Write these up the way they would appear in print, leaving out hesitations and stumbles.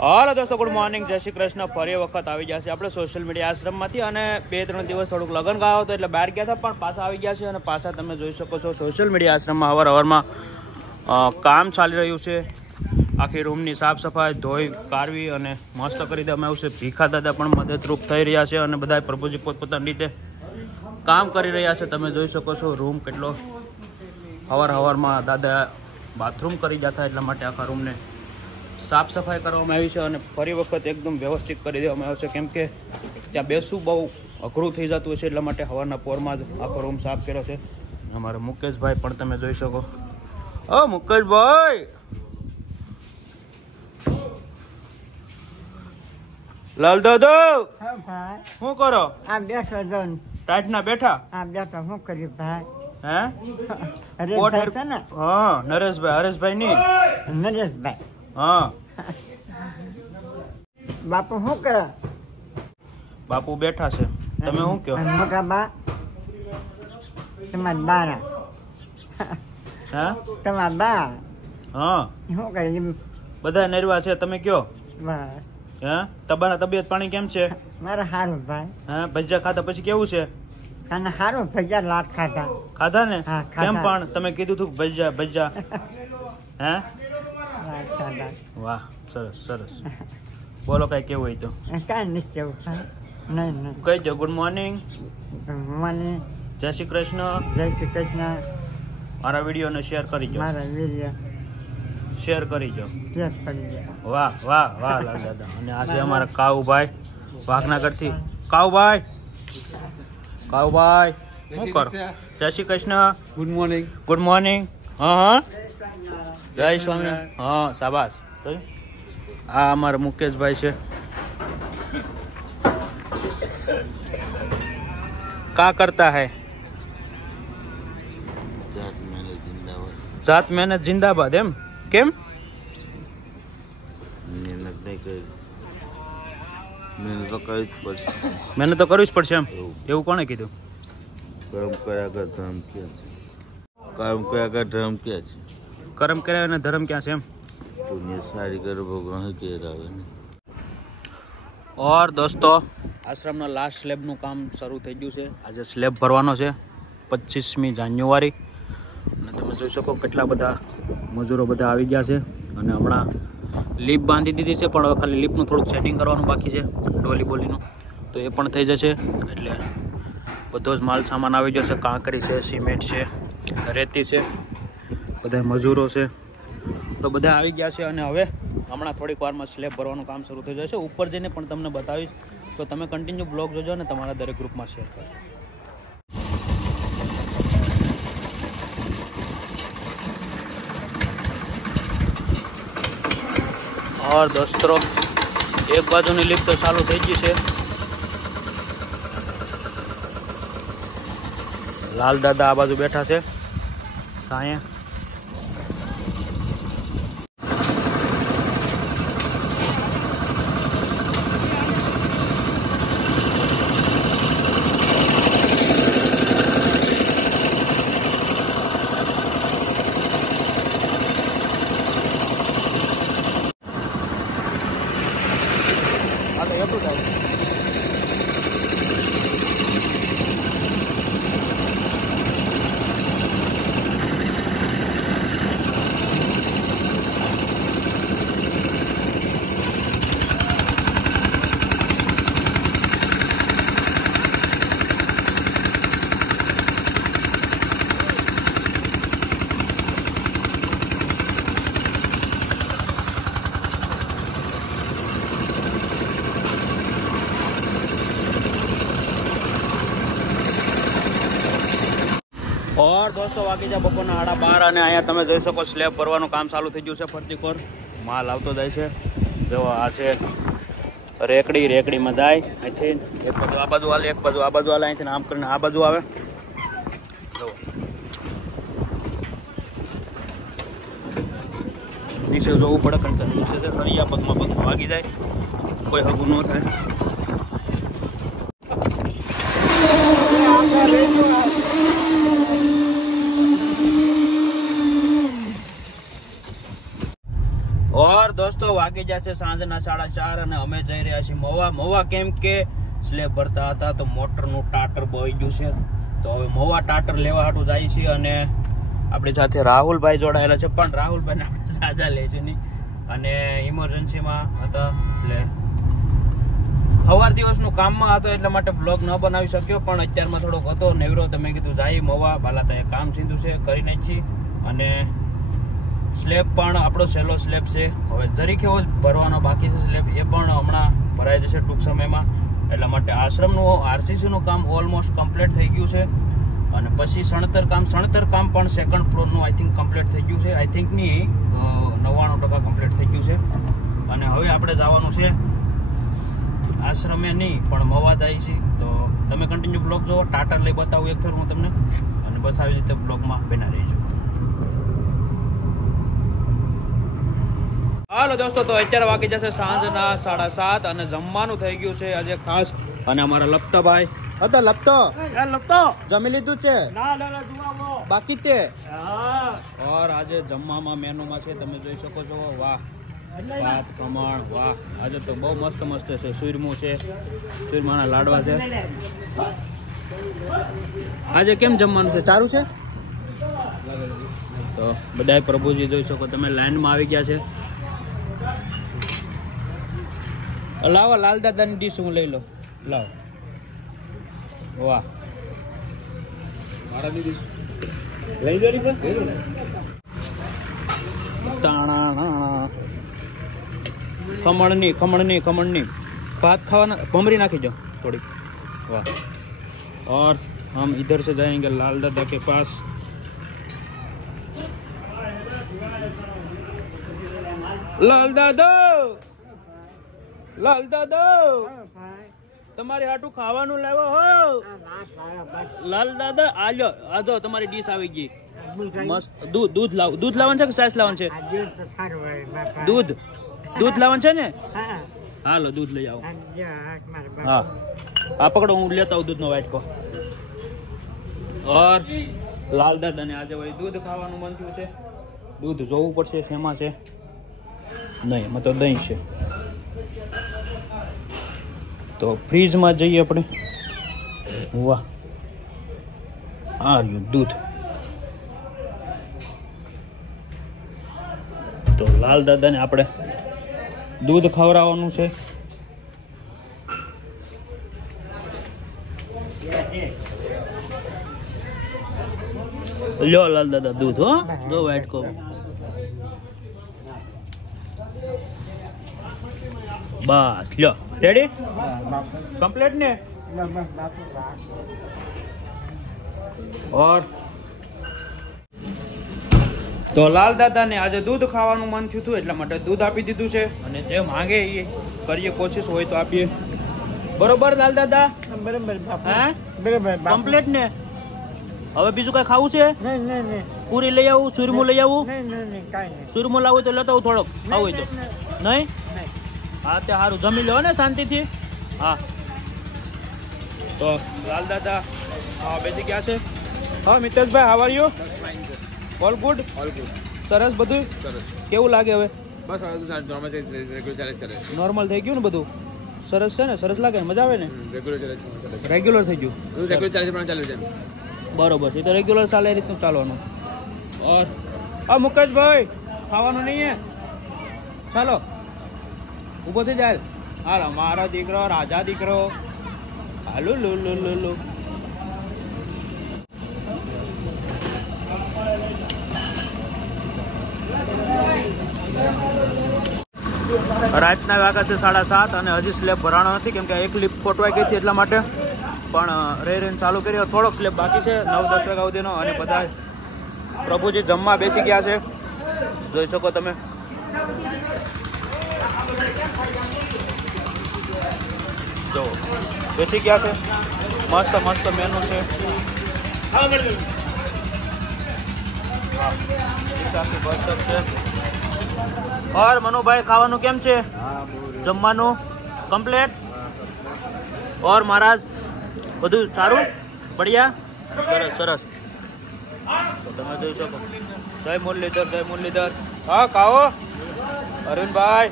હાલો દોસ્તો, good morning, જય શ્રી કૃષ્ણ. ફરી વખત આવી ગયા છે આપણે સોશિયલ મીડિયા આશ્રમમાંથી. અને 2-3 દિવસ થોડુંક લગ્ન ગાયો હતો એટલે બહાર ગયા હતા, પણ પાછા આવી ગયા છે. અને પાછા તમે જોઈ શકો છો સોશિયલ મીડિયા આશ્રમમાં અવારનવારમાં કામ ચાલી રહ્યું છે. આખી રૂમની સાફ સફાઈ ધોઈ કાઢવી અને મસ્ત કરી દેવામાં આવ્યું છે. ભીખા દાદા પણ મદદરૂપ થઈ રહ્યા છે અને બધા પ્રભુજી પોતપોતાની રીતે કામ કરી રહ્યા છે. તમે જોઈ શકો છો રૂમ કેટલો હવારમાં દાદા બાથરૂમ કરી જતા, એટલા માટે આખા રૂમને સાફ સફાઈ કરવામાં આવી છે અને ફરી વખત એકદમ વ્યવસ્થિત કરી દેવામાં આવ્યો છે. કેમ કે ત્યાં બેસવું બહુ અઘરું થઈ જતું હોય છે, એટલા માટે સવારના પોરમાં જ આખો રૂમ સાફ કર્યો છે. અમારા મુકેશભાઈ પણ તમે જોઈ શકો. ઓ મુકેશભાઈ, લાલ દાદો શું કરો? આ બેઠો જોન ટાઈટ ના બેઠા? આ બેઠો શું કર્યું ભાઈ? હે હરેશભાઈ છે ને? હા, નરેશભાઈ. હરેશભાઈ ની નરેશભાઈ. હા. બાપુ શું કરે? બાપુ બેઠા છે. તમે શું કહો? મોટા બા તમારા બારા હા તમારા બા હા શું કરે? બધા નરવા છે. તમે કયો? બસ હે તમારા તબિયત પાણી કેમ છે? મારે સારું ભાઈ. હા, ભજીયા ખાધા પછી કેવું છે? અને સારું ભજીયા લાટ ખાધા. ખાધા ને? હા, ખાધા. કેમ પણ તમે કીધું તું ભજીયા હે? લાટ ખાધા. વાહ, સરસ સરસ. બોલો કઈ કેવું હોય તો? કાંઈ નથી કેવું ભાઈ. નહીં કહી દો. ગુડ મોર્નિંગ, મને જય શ્રી કૃષ્ણ. જય શ્રી કૃષ્ણ. મારા વિડીયોને શેર કરી દો. મારા વીર્ય શેર કરી દો. ટેસ્ટ કરી દે. વાહ વાહ વાહ લાલ દાદા. અને આજે અમારા કાઉભાઈ વાઘનગરથી. કાઉભાઈ શું કરો? જય શ્રી Krishna. Good morning. Good morning. હા જય સ્વામી. હા, શાબાશ. આ અમારા મુકેશભાઈ છે. કા કરતા હૈ? જાત મહેનત જિંદાબાદ. એમ કેમ? મહેનત તો કરવી જ પડશે. એમ એવું કોણે કીધું? કર્મ કર્યા કર ધર્મ ક્યાં છે? કર્મ કર્યા કર ધર્મ ક્યાં છે? કર્મ કર્યા અને ધર્મ ક્યાં છે? એમ પુણ્ય સારી કરો ભગવાન કે આવે ને. ઓર દોસ્તો, આશ્રમના લાસ્ટ સ્લેબનું કામ શરૂ થઈ ગયું છે. આજે સ્લેબ ભરવાનો છે 25મી જાન્યુઆરી. અને તમે જોઈ શકો કેટલા બધા મજૂરો બધા આવી ગયા છે. અને હમણાં લીપ બાંધી દીધી છે, પણ હવે ખાલી લીપનું થોડુંક સેટિંગ કરવાનું બાકી છે, ડોલી બોલીનું. તો એ પણ થઈ જશે. એટલે બધો જ માલ સામાન આવી જશે. કાંકરી છે, સિમેન્ટ છે, રેતી છે, બધા મજૂરો છે, તો બધા આવી ગયા છે. અને હવે હમણાં થોડીક વારમાં સ્લેબ ભરવાનું કામ શરૂ થઈ જશે. ઉપર જઈને પણ તમને બતાવીશ, તો તમે કન્ટિન્યુ બ્લોગ જોજો અને તમારા દરેક ગ્રુપમાં શેર કરો. और दोस्तों, एक बाजूની લિફ્ટ તો ચાલુ થઈ ગઈ છે. લાલ દાદા આ બાજુ બેઠા છે સાંયે. और दोस्तों, વાગી જા બપોરના 12:30 અને અહીંયા તમે જોઈ શકો સ્લેબ ભરવાનું કામ ચાલુ થઈ ગયું છે. ફરતી કોર માલ આવતો જાય છે. જો આ છે રેકડીમાં જાય અહીંથી એક બાજુ આ બાજુ હાલે, એક બાજુ આ બાજુ હાલે, અહીંથી આમ કરીને આ બાજુ આવે. જો નીચે જોવું પડે, કારણ કે નીચે હરિયા પગમાં વાગી જાય, કોઈ હગું ન થાય. और दोस्तों वागी વાગી ગયા છે સાંજના 4:30 અને અમે જઈ રહ્યા છીએ મહુવા કેમ કે સ્લેબ ભરતા હતા તો મોટરનું ટાટર બોઈ ગયું છે તો હવે મહુવા ટાટર લેવા હાટું જાય છે અને આપણી સાથે રાહુલભાઈ જોડાયેલા છે પણ રાહુલભાઈને આપણે સાજા લેશું નહીં અને ઇમરજન્સીમાં હતા એટલે સવાર દિવસનું કામમાં હતો એટલા માટે બ્લોગ ન બનાવી શક્યો પણ અત્યારમાં થોડોક હતો નેવરો તો મેં કીધું જાય મહુવા બાલાતાએ કામ સીધું છે કરી નાખી અને સ્લેબ પણ આપણો સહેલો સ્લેબ છે હવે જરીક એવો જ ભરવાનો બાકી છે સ્લેબ એ પણ હમણાં ભરાઈ જશે ટૂંક સમયમાં એટલા માટે આશ્રમનું આરસીસીનું કામ ઓલમોસ્ટ કમ્પ્લીટ થઈ ગયું છે અને પછી સણતર કામ પણ સેકન્ડ ફ્લોરનું આઈ થિંક કમ્પ્લીટ થઈ ગયું છે આઈ થિંક ની 99% કમ્પ્લીટ થઈ ગયું છે અને હવે આપણે જવાનું છે આશ્રમે નહીં પણ મહુવા જાય છે તો તમે કન્ટિન્યુ બ્લોગ જુઓ ટાટર લઈ બતાવું એક ફેર હું તમને અને બસ આવી રીતે બ્લોગમાં બના રહીજો હાલો દોસ્તો તો અત્યારે વાગી જશે સાંજના 7:30 અને જમવાનું થઈ ગયું છે આજે ખાસ અને અમારા લપતાભાઈ હતા લપતો જમી લીધું છે બાકી છે ઓર આજે જમવામાં મેનુમાં છે તમે જોઈ શકો છો વાહ ભાત ખમણ વાહ આજે તો બહુ મસ્ત છે સુરમું છે સુરમાના લાડવા છે આજે કેમ જમવાનું છે સારું છે તો બધા પ્રભુજી જોઈ શકો તમે લાઈનમાં આવી ગયા છે લાવો લાલ દાદાની ડીશ હું લઈ લો લાવો વાહ મારા દીદી લઈ જો खमणनी भात खावाना भमरी नाखी जाओ थोड़ी वाह और हम इधर से जाएंगे लाल दादा के पास लाल दादा તમારી હાટું ખાવાનું લાવ્યો હો લાલ દાદા આજો તમારી ડીશ આવી ગઈ મસ્ત દૂધ લાવવાનું છે કે સાસ લાવવાનું છે દૂધ લાવવાનું છે ને હાલો દૂધ લઈ આવો હા આ પકડો હું લેતા આવું દૂધનો વાટકો ઓર લાલ દાદા ને આજે વળી દૂધ ખાવાનું મન થયું છે દૂધ જોવું પડશે શેમાં છે નહીં એમાં તો દહીં છે તો ફ્રીજમાં જઈએ આપણે વાહ આ રહ્યું દૂધ તો લાલ દાદાને આપણે દૂધ ખવડાવવાનું છે લ્યો લાલ દાદા દૂધ હો જો વાટકો બસ લ્યો રેડી કમ્પ્લીટ ને ઓર તો લાલ દાદા ને આજે દૂધ ખાવાનું મન થયું હતું એટલા માટે દૂધ આપી દીધું છે અને જે માંગે એ કરીએ કોશિશ હોય તો આપીએ બરોબર લાલ દાદા બરાબર હા બરાબર કમ્પ્લીટ ને હવે બીજું કઈ ખાવું છે નહીં પૂરી લઈ આવું સુરમું લઈ આવું નહીં કાંઈ નહીં સુરમું લાવું તો લેતા આવું થોડોક ખાવું હોય તો નહીં હા તે સારું જમી લો ને શાંતિથી હા તો લાલ દાદા હા બેસી ગયા છે હા મિતેશભાઈ how are you all good સરસ બધું કેવું લાગે હવે બસ નોર્મલ થઈ ગયું ને બધું સરસ છે ને સરસ લાગે ને મજા આવે ને રેગ્યુલર થઈ ગયું બરોબર છે તો રેગ્યુલર ચાલે એ રીતનું ચાલવાનું ઓર હા મુકેશભાઈ ખાવાનું નહીં હે ચાલો ઉભો થઈ જાય હાલો મારો દીકરો રાજા દીકરો હાલો લો લો લો લો રાતના વાગ્યા છે 7:30 અને હજી સ્લેબ ભરાણો નથી કેમ કે એક લીપ ખોટવાઈ ગઈ હતી એટલા માટે પણ રહીને ચાલુ કર્યો થોડોક સ્લેબ બાકી છે 9-10 વાગ્યા સુધીનો અને બધા પ્રભુજી જમવા બેસી ગયા છે જોઈ શકો તમે જો બેસી ગયા છે મસ્ત મેનુ છે और મનુભાઈ ખાવાનું કેમ છે જમવાનું કમ્પ્લીટ और મહારાજ બધું સારું બઢિયા સરસ તો તમે જોઈ શકો જય મુરલીધર હા ખાઓ અરવિંદભાઈ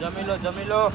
જમી લો